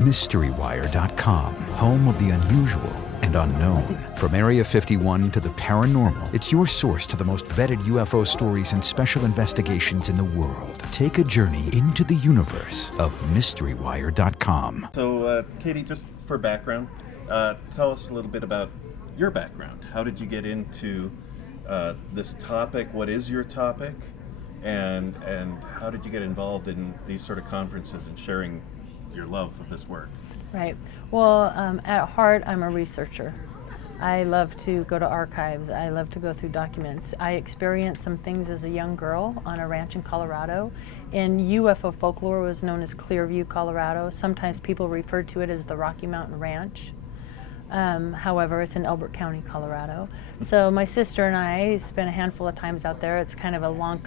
MysteryWire.com, home of the unusual and unknown. From Area 51 to the paranormal, it's your source to the most vetted UFO stories and special investigations in the world. Take a journey into the universe of MysteryWire.com. So, Katie, just for background, tell us a little bit about your background. How did you get into this topic? What is your topic? And how did you get involved in these sort of conferences and sharing your love of this work? Right. Well, at heart, I'm a researcher. I love to go to archives. I love to go through documents. I experienced some things as a young girl on a ranch in Colorado. In UFO folklore, it was known as Clearview, Colorado. Sometimes people refer to it as the Rocky Mountain Ranch. However, it's in Elbert County, Colorado. So my sister and I spent a handful of times out there. It's kind of a long,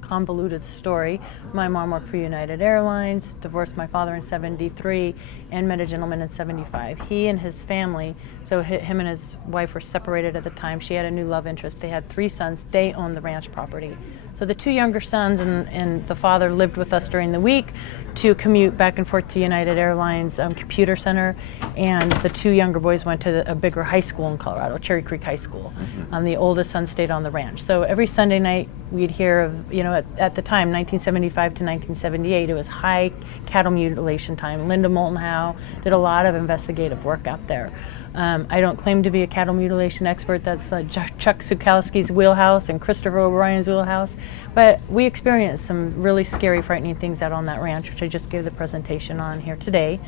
convoluted story. My mom worked for United Airlines, divorced my father in '73, and met a gentleman in '75. He and his family, so him and his wife were separated at the time. She had a new love interest. They had 3 sons. They owned the ranch property. So the 2 younger sons and the father lived with us during the week to commute back and forth to United Airlines computer center, and the 2 younger boys went to a bigger high school in Colorado, Cherry Creek High School. The oldest son stayed on the ranch. So every Sunday night we'd hear of, at the time, 1975 to 1978, it was high cattle mutilation time. Linda Moulton Howe did a lot of investigative work out there. I don't claim to be a cattle mutilation expert. That's Chuck Sukowski's wheelhouse and Christopher O'Brien's wheelhouse. But we experienced some really scary, frightening things out on that ranch, which I just gave the presentation on here today.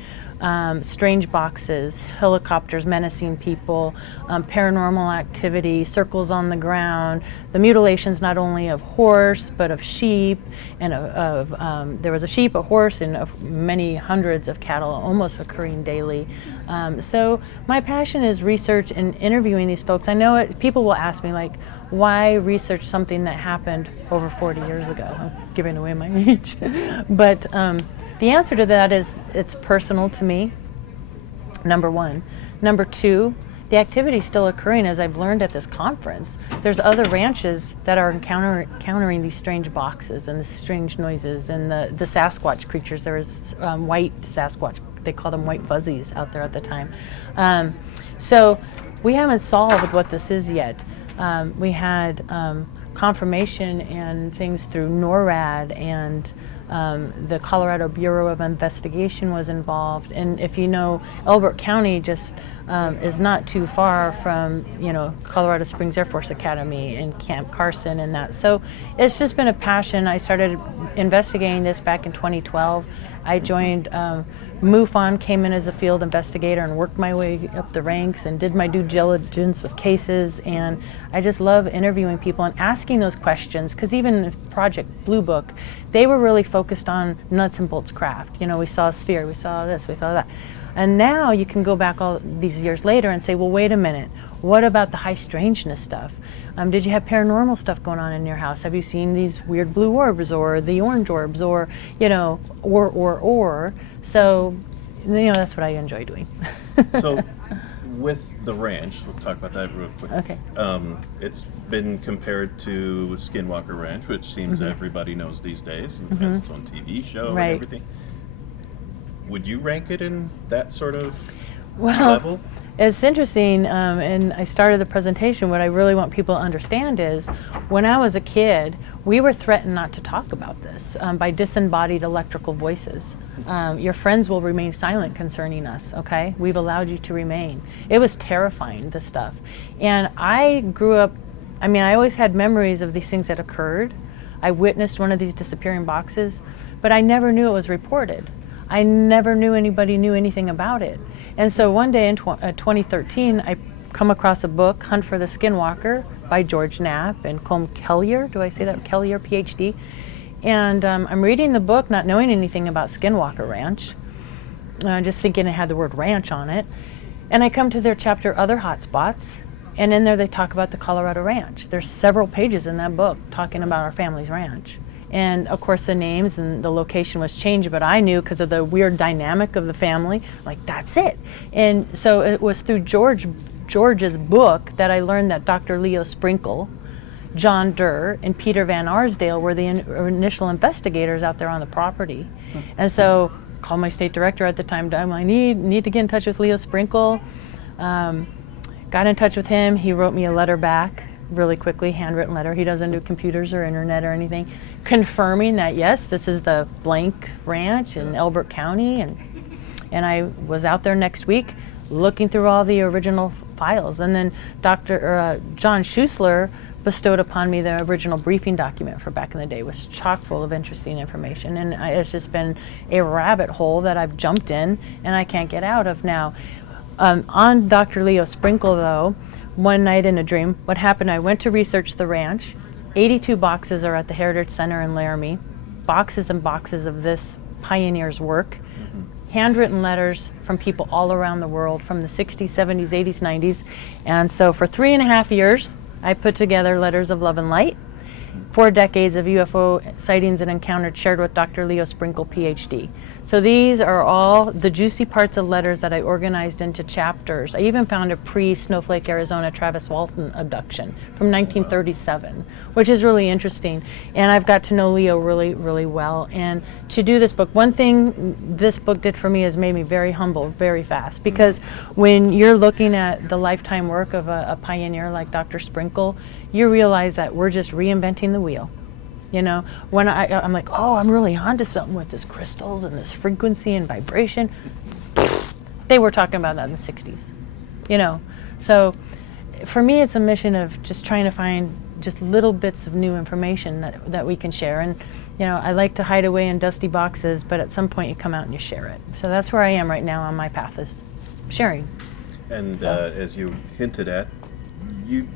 Strange boxes, helicopters menacing people, paranormal activity, circles on the ground, the mutilations not only of horse, but of sheep, and there was a sheep, a horse, and of many hundreds of cattle almost occurring daily. So my passion is research and interviewing these folks. I know people will ask me, like, why research something that happened over 40 years ago? I'm giving away my age. But the answer to that is it's personal to me, number one. Number two, the activity is still occurring, as I've learned at this conference. There's other ranches that are encountering these strange boxes and the strange noises and the Sasquatch creatures. There was white Sasquatch, they called them white fuzzies out there at the time. So we haven't solved what this is yet. We had confirmation and things through NORAD, and the Colorado Bureau of Investigation was involved. And if you know, Elbert County just is not too far from, Colorado Springs Air Force Academy and Camp Carson and that. So it's just been a passion. I started investigating this back in 2012. I joined MUFON, came in as a field investigator and worked my way up the ranks and did my due diligence with cases. And I just love interviewing people and asking those questions, because even Project Blue Book, they were really focused on nuts and bolts craft. We saw a sphere, we saw this, we saw that. And now you can go back all these years later and say, well, wait a minute, what about the high strangeness stuff? Did you have paranormal stuff going on in your house? Have you seen these weird blue orbs or the orange orbs or, or? So, that's what I enjoy doing. So, with the ranch, we'll talk about that real quick. Okay. It's been compared to Skinwalker Ranch, which seems everybody knows these days, and has its own TV show and everything. Would you rank it in that sort of level? It's interesting, and I started the presentation. What I really want people to understand is, when I was a kid, we were threatened not to talk about this by disembodied electrical voices. Your friends will remain silent concerning us, okay? We've allowed you to remain. It was terrifying, this stuff. And I grew up, I always had memories of these things that occurred. I witnessed one of these disappearing boxes, but I never knew it was reported. I never knew anybody knew anything about it. And so one day in 2013, I come across a book, Hunt for the Skinwalker, by George Knapp and Colm Kelleher. Do I say that? Kelleher, PhD. And I'm reading the book, not knowing anything about Skinwalker Ranch, just thinking it had the word ranch on it. And I come to their chapter, Other Hotspots, and in there they talk about the Colorado Ranch. There's several pages in that book talking about our family's ranch. And of course the names and the location was changed, but I knew, because of the weird dynamic of the family, like, that's it. And so it was through George's book that I learned that Dr. Leo Sprinkle, John Durr, and Peter Van Arsdale were the initial investigators out there on the property. And so called my state director at the time. I need to get in touch with Leo Sprinkle. Got in touch with him. He wrote me a letter back really quickly, handwritten letter. He doesn't do computers or internet or anything, confirming that yes, this is the blank ranch in Elbert County, and I was out there next week looking through all the original files. And then Dr. John Schuessler bestowed upon me the original briefing document for back in the day. It was chock full of interesting information, and it's just been a rabbit hole that I've jumped in and I can't get out of now. On Dr. Leo Sprinkle, though, one night in a dream, what happened, I went to research the ranch. 82 boxes are at the Heritage Center in Laramie, boxes and boxes of this pioneer's work, handwritten letters from people all around the world from the 60s, 70s, 80s, 90s. And so for 3.5 years, I put together Letters of Love and Light, 4 decades of UFO sightings and encounters shared with Dr. Leo Sprinkle, PhD. So these are all the juicy parts of letters that I organized into chapters. I even found a pre-Snowflake, Arizona Travis Walton abduction from 1937, which is really interesting. And I've got to know Leo really, really well. And to do this book, one thing this book did for me is made me very humble very fast, because when you're looking at the lifetime work of a pioneer like Dr. Sprinkle, you realize that we're just reinventing the wheel. You know, when I'm like, oh, I'm really onto something with this crystals and this frequency and vibration. They were talking about that in the 60s, you know. So for me, it's a mission of just trying to find just little bits of new information that we can share. And, you know, I like to hide away in dusty boxes, but at some point you come out and you share it. So that's where I am right now on my path, is sharing. And as you hinted at, you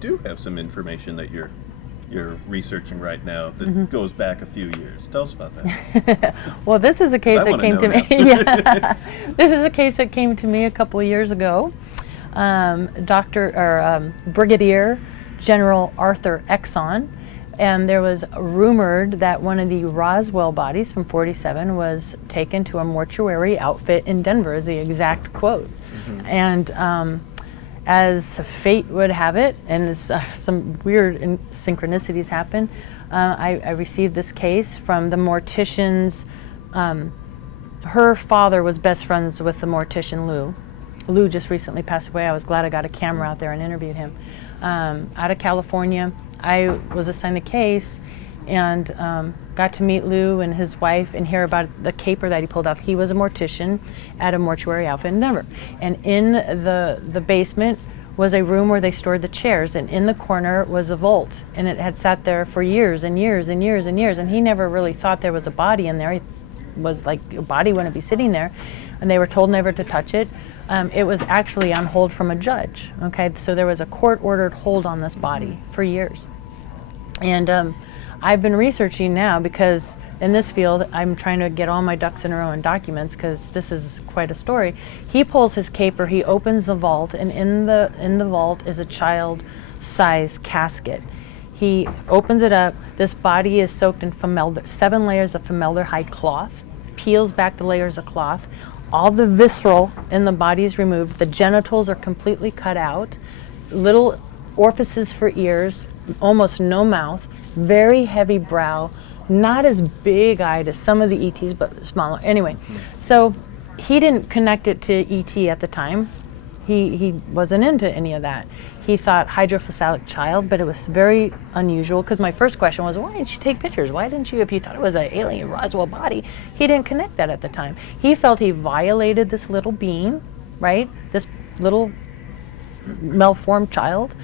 do have some information that you're researching right now that goes back a few years. Tell us about that. Well, this is a case that came to me. Yeah. This is a case that came to me a couple of years ago. Brigadier General Arthur Exxon, and there was rumored that one of the Roswell bodies from *47 was taken to a mortuary outfit in Denver, is the exact quote. And as fate would have it, and some weird synchronicities happen, I received this case from the mortician's, her father was best friends with the mortician Lou. Lou just recently passed away. I was glad I got a camera out there and interviewed him. Out of California, I was assigned the case and got to meet Lou and his wife and hear about the caper that he pulled off. He was a mortician at a mortuary outfit in Denver. And in the basement was a room where they stored the chairs, and in the corner was a vault, and it had sat there for years and years and years and years, and he never really thought there was a body in there. He was like, a body wouldn't be sitting there, and they were told never to touch it. It was actually on hold from a judge, okay? So there was a court-ordered hold on this body for years. And I've been researching now, because in this field I'm trying to get all my ducks in a row in documents, because this is quite a story. He pulls his caper, he opens the vault, and in the vault is a child-size casket. He opens it up. This body is soaked in 7 layers of formaldehyde cloth, peels back the layers of cloth. All the visceral in the body is removed. The genitals are completely cut out. Little orifices for ears, almost no mouth, very heavy brow, not as big-eyed as some of the ETs, but smaller. Anyway, so he didn't connect it to ET at the time. He wasn't into any of that. He thought hydrocephalic child, but it was very unusual, because my first question was, why didn't you take pictures? Why didn't you, if you thought it was an alien Roswell body? He didn't connect that at the time. He felt he violated this little being, right? This little malformed child,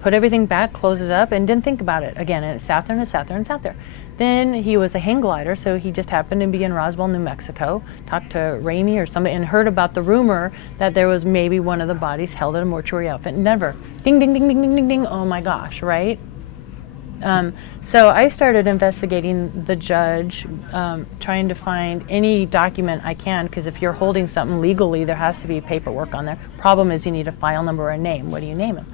put everything back, closed it up, and didn't think about it again. And it sat there and it sat there and sat there. Then he was a hang glider, so he just happened to be in Roswell, New Mexico, talked to Ramey or somebody, and heard about the rumor that there was maybe one of the bodies held at a mortuary outfit in Denver. Ding, ding, ding, ding, ding, ding, ding. Oh my gosh, right? So I started investigating the judge, trying to find any document I can, because if you're holding something legally, there has to be paperwork on there. Problem is, you need a file number or a name. What do you name him?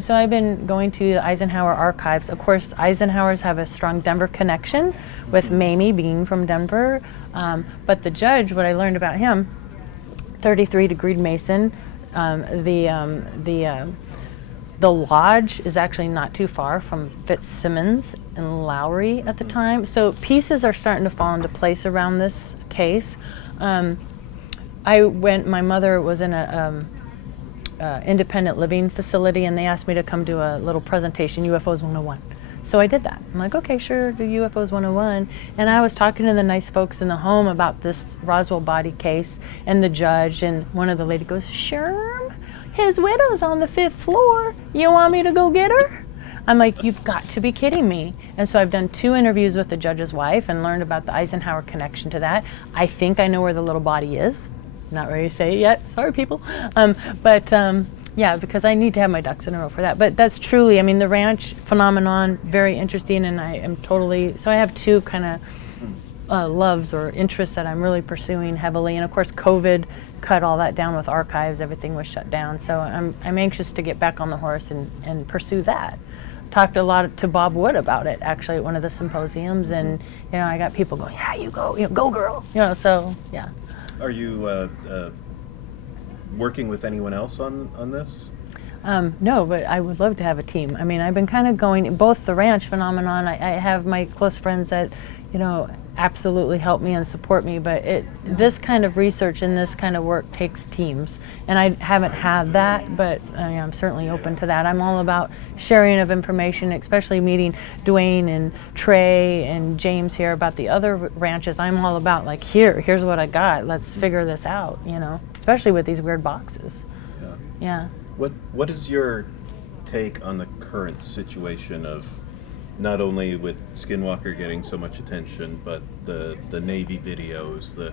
So I've been going to the Eisenhower archives. Of course, Eisenhowers have a strong Denver connection, with Mamie being from Denver. But the judge, what I learned about him, 33-degree Mason. The lodge is actually not too far from Fitzsimmons and Lowry at the time. So pieces are starting to fall into place around this case. My mother was in a independent living facility, and they asked me to come do a little presentation, UFOs 101. So I did that. I'm like, okay, sure, do UFOs 101. And I was talking to the nice folks in the home about this Roswell body case and the judge, and one of the ladies goes, Sherm, his widow's on the 5th floor. You want me to go get her? I'm like, you've got to be kidding me. And so I've done 2 interviews with the judge's wife and learned about the Eisenhower connection to that. I think I know where the little body is. Not ready to say it yet. Sorry, people. Yeah, because I need to have my ducks in a row for that. But that's truly, I mean, the ranch phenomenon, very interesting, and I am totally, so I have 2 kind of loves or interests that I'm really pursuing heavily. And of course, COVID cut all that down with archives. Everything was shut down. So I'm anxious to get back on the horse and pursue that. Talked a lot to Bob Wood about it, actually, at one of the symposiums. And, you know, I got people going, yeah, you go, go girl. You know, so, yeah. Are you working with anyone else on this? No, but I would love to have a team. I mean, I've been kind of going, both the ranch phenomenon, I have my close friends that, you know, absolutely help me and support me, but this kind of research and this kind of work takes teams. And I haven't had that, but I'm certainly open to that. I'm all about sharing of information, especially meeting Dwayne and Trey and James here about the other ranches. I'm all about, like, here's what I got. Let's figure this out, you know, especially with these weird boxes. Yeah. What is your take on the current situation of not only with Skinwalker getting so much attention, but the Navy videos, the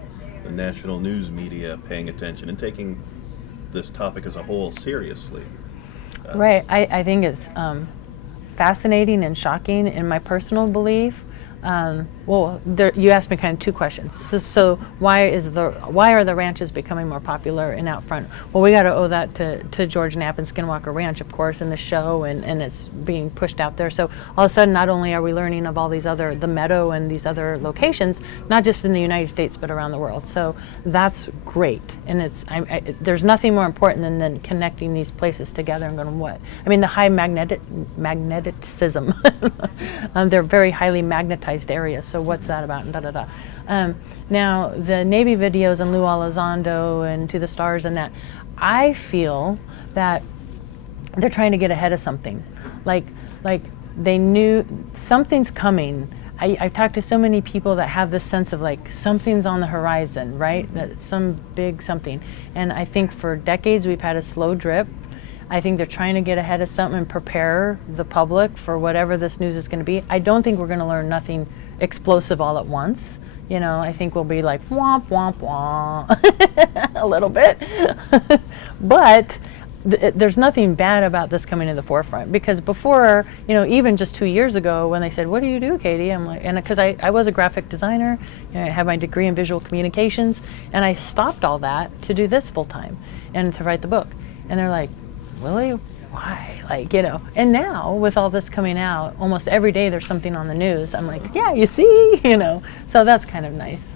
national news media paying attention and taking this topic as a whole seriously? Right. I think it's fascinating and shocking in my personal belief. Well, you asked me kind of 2 questions. So why are the ranches becoming more popular and out front? Well, we got to owe that to George Knapp and Skinwalker Ranch, of course, and the show, and it's being pushed out there. So all of a sudden, not only are we learning of all these the Meadow and these other locations, not just in the United States, but around the world. So that's great. And there's nothing more important than connecting these places together and going, what? I mean, the high magneticism. They're very highly magnetized areas. So what's that about? And da da da. Now the Navy videos and Lou Elizondo and To the Stars and that, I feel that they're trying to get ahead of something. Like they knew something's coming. I've talked to so many people that have this sense of like something's on the horizon, right? That some big something. And I think for decades we've had a slow drip. I think they're trying to get ahead of something and prepare the public for whatever this news is going to be. I don't think we're going to learn nothing explosive all at once. You know, I think we'll be like womp womp womp a little bit. But there's nothing bad about this coming to the forefront, because before, you know, even just 2 years ago when they said, what do you do, Katie? I'm like, and because I was a graphic designer, you know, I have my degree in visual communications, and I stopped all that to do this full time and to write the book. And they're like, really? Why? Like, you know, and now with all this coming out, almost every day there's something on the news. I'm like, yeah, you see, you know, so that's kind of nice.